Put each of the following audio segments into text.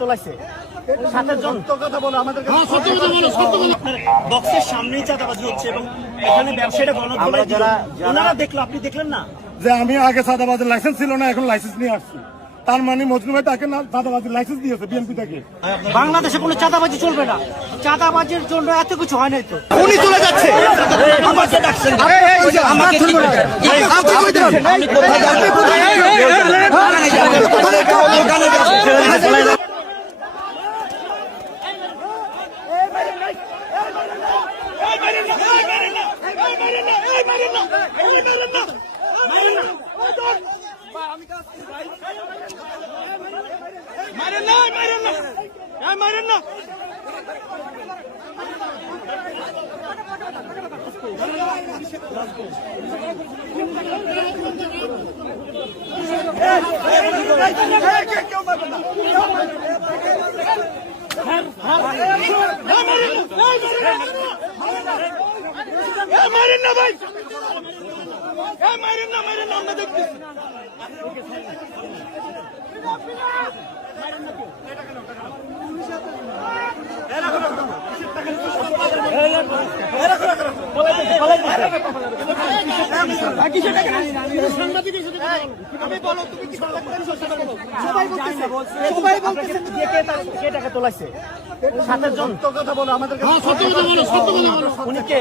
তোলাইছে 7 জন। বক্সের সামনেই চাঁদাবাজি হচ্ছে এবং এখানে ব্যবসায়ীরা গণধোলাই দিল। ওনারা দেখলো, আপনি দেখলেন না যে আমি আগে চাঁদাবাজির লাইসেন্স ছিল না, এখন লাইসেন্স নিয়ে আসছি। তার মানে মজনু ভাই তাকে চাঁদাবাজির লাইসেন্স দিয়েছে বিএনপি থেকে। বাংলাদেশে কোনো চাঁদাবাজি চলবে না, চাঁদাবাজির জন্য এত কিছু হয় নাই তো। উনি চলে যাচ্ছে, আমাকে ডাকছেন, আমাকে মারেন না ভাই, মারেন না, আমরা দেখতেছি। তোলাইছে 7 জন। কথা বলো আমাদের,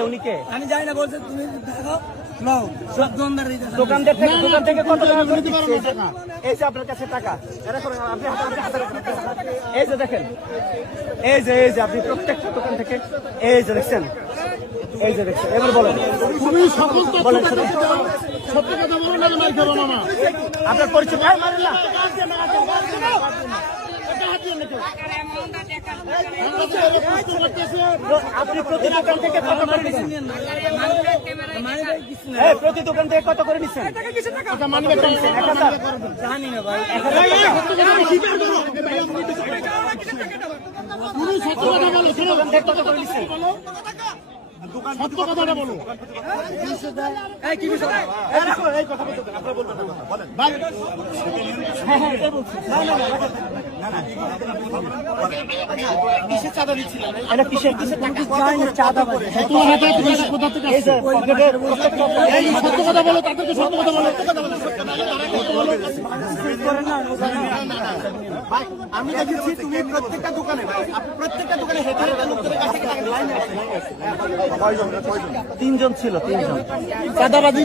উনি কে? আমি জানি না, বলছে তুমি দেখো। দোকান থেকে কত টাকা করে দিচ্ছে? এই যে আপনার কাছে টাকা, এই যে দেখেন, এই যে আপনি প্রত্যেকটা দোকান থেকে এই যে দেখছেন, এবার বলেন আপনার পরিচয়। আপনি প্রতি দোকান থেকে কত করে নিচ্ছেন? প্রতি দোকান থেকে কত করে নিচ্ছেন? জানি না ভাই, কত করে নিচ্ছেন? কিসের চাঁদা দিচ্ছিলেন? কিসের টাকা? চাঁদা আমি দেখেছি তুমি প্রত্যেকটা দোকানে হেঁটে 3 জন ছিল, 3 জন চাঁদাবাজি